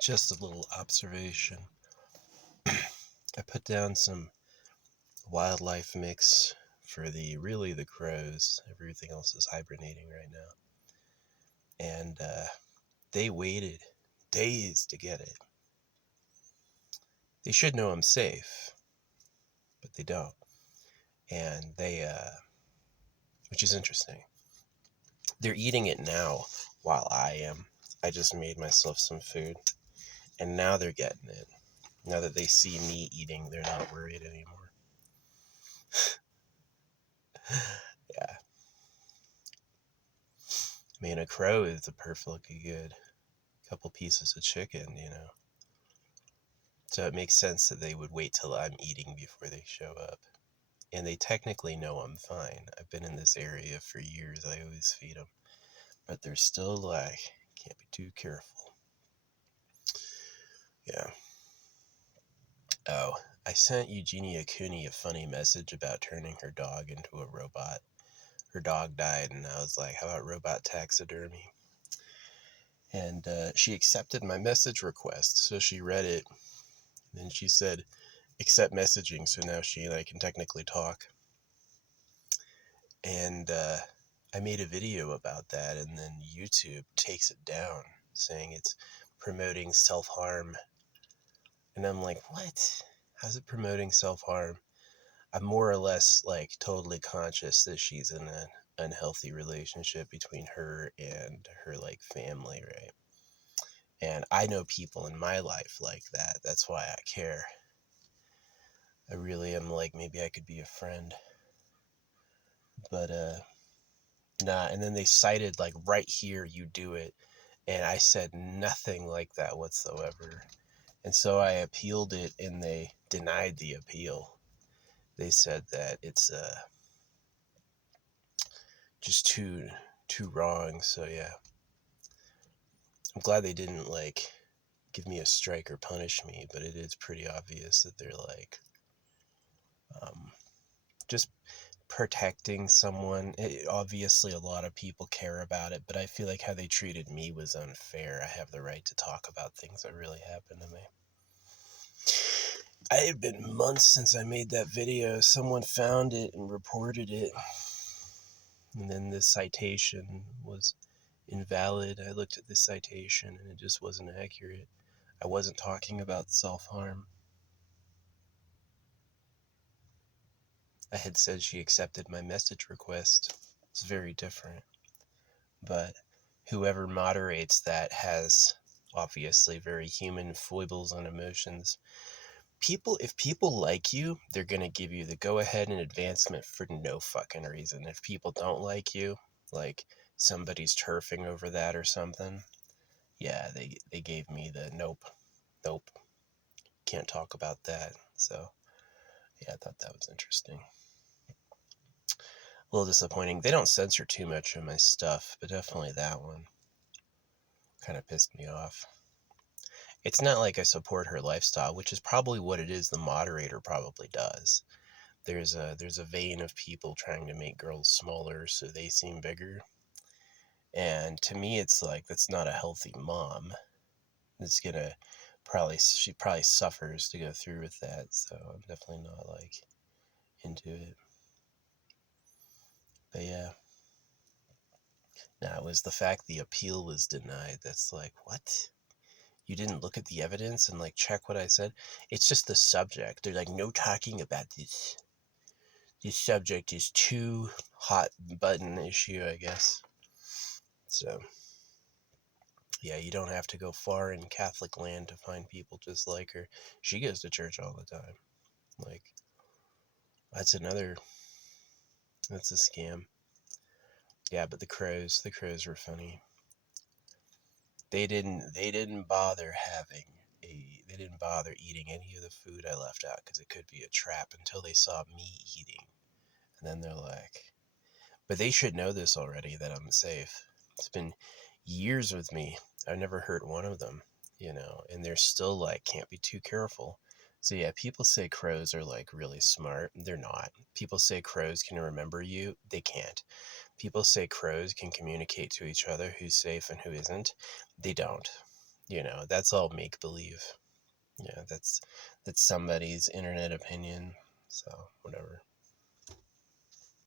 Just a little observation. I put down some wildlife mix for the crows. Everything else is hibernating right now. And they waited days to get it. They should know I'm safe, but they don't. And which is interesting. They're eating it now while I am. I just made myself some food, and now they're getting it. Now that they see me eating, they're not worried anymore. Yeah. I mean, a crow is a perfectly good couple pieces of chicken. So it makes sense that they would wait till I'm eating before they show up. And they technically know I'm fine. I've been in this area for years. I always feed them. But they're still like, can't be too careful. Yeah. Oh, I sent Eugenia Cooney a funny message about turning her dog into a robot. Her dog died, and I was like, how about robot taxidermy? And she accepted my message request. So she read it. And then she said, accept messaging. So now she and I can technically talk. And I made a video about that, and then YouTube takes it down, saying it's promoting self-harm. And I'm like, what? How's it promoting self-harm? I'm more or less like totally conscious that she's in an unhealthy relationship between her and her like family, right? And I know people in my life like that. That's why I care. I really am like, maybe I could be a friend. But nah. And then they cited like, right here, you do it. And I said nothing like that whatsoever. And so I appealed it, and they denied the appeal. They said that it's just too wrong. So yeah, I'm glad they didn't like give me a strike or punish me, but it is pretty obvious that they're like just protecting someone. Obviously a lot of people care about it, but I feel like how they treated me was unfair. I have the right to talk about things that really happened to me. It had been months since I made that video. Someone found it and reported it, and then the citation was invalid. I looked at the citation and it just wasn't accurate. I wasn't talking about self-harm. I had said she accepted my message request. It's very different. But whoever moderates that has obviously very human foibles and emotions. If people like you, they're going to give you the go-ahead and advancement for no fucking reason. If people don't like you, like somebody's turfing over that or something, yeah, they gave me the nope, can't talk about that. So yeah, I thought that was interesting. A little disappointing. They don't censor too much of my stuff, but definitely that one kind of pissed me off. It's not like I support her lifestyle, which is probably what it is. The moderator probably does. There's a vein of people trying to make girls smaller so they seem bigger. And to me, it's like, that's not a healthy mom. She probably suffers to go through with that. So I'm definitely not like into it. But yeah. Now, it was the fact the appeal was denied. That's like, what? You didn't look at the evidence and like check what I said? It's just the subject. They're like, no talking about this. This subject is too hot button issue, I guess. So, yeah, you don't have to go far in Catholic land to find people just like her. She goes to church all the time. Like, that's a scam. Yeah, but the crows were funny. They didn't bother eating any of the food I left out because it could be a trap until they saw me eating. And then they're like, but they should know this already, that I'm safe. It's been years with me. I've never hurt one of them, and they're still like, can't be too careful. So yeah, people say crows are like really smart. They're not. People say crows can remember you. They can't. People say crows can communicate to each other who's safe and who isn't. They don't. That's all make believe. That's somebody's internet opinion. So whatever.